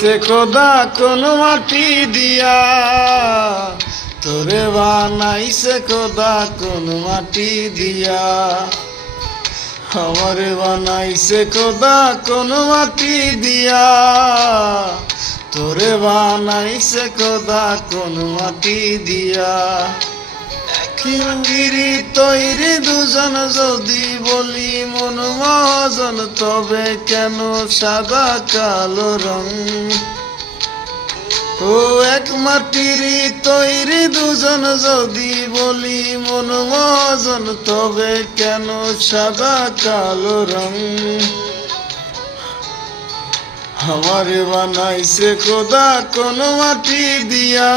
বানাইছে খোদা কোন মাটি দিয়া, তোরে বানাইছে খোদা কোন মাটি দিয়া, আমারে বানাইছে খোদা কোন মাটি দিয়া, তোরে বানাইছে খোদা কোন মাটি দিয়া। কিঙ্গিরি তৈরি দুজন যদি বলি মন মহাজন, তবে কেন সাদা কালো রং? ও এক মাটির তৈরি দুজন যদি বলি মন মহাজন, তবে কেন সাদা কালো রং? আমারে বানাইছে খোদা কোন মাটি দিয়া,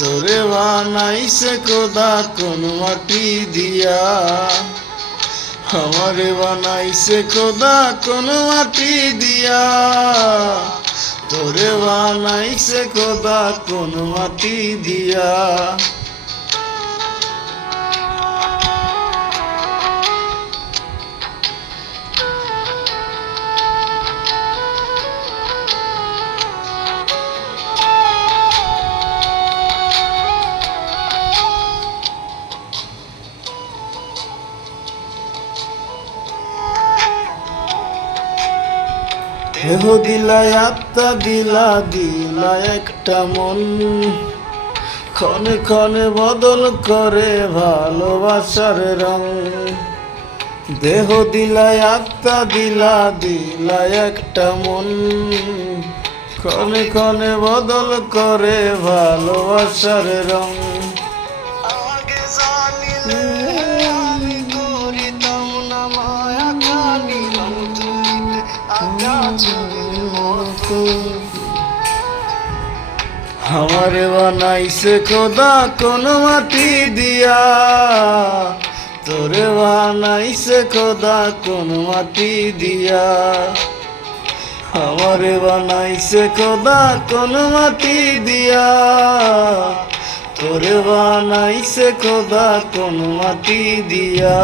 তোরে বানাইছে খোদা কোন মাটি দিয়া, আমারে বানাইছে খোদা কোন মাটি দিয়া, তোরে বানাইছে খোদা কোন মাটি দিয়া। দেহ দিলা আত্মা দিলা, দিলা একটা মন, ক্ষণে ক্ষণে বদল করে ভালোবাসার রং। দেহ দিলা আত্মা দিলা, দিলা একটা মন, ক্ষণে ক্ষণে বদল করে ভালোবাসার রং। আগে জানিলে আমি করিতাম না মায়া খানি রং তুলিতে আকাশের মতো। আমারে বানাইছে খোদা কোন মাটি দিয়া, তোরে বানাইছে খোদা কোন মাটি দিয়া, আমারে বানাইছে খোদা কোন মাটি দিয়া, তোরে বানাইছে খোদা কোন মাটি দিয়া।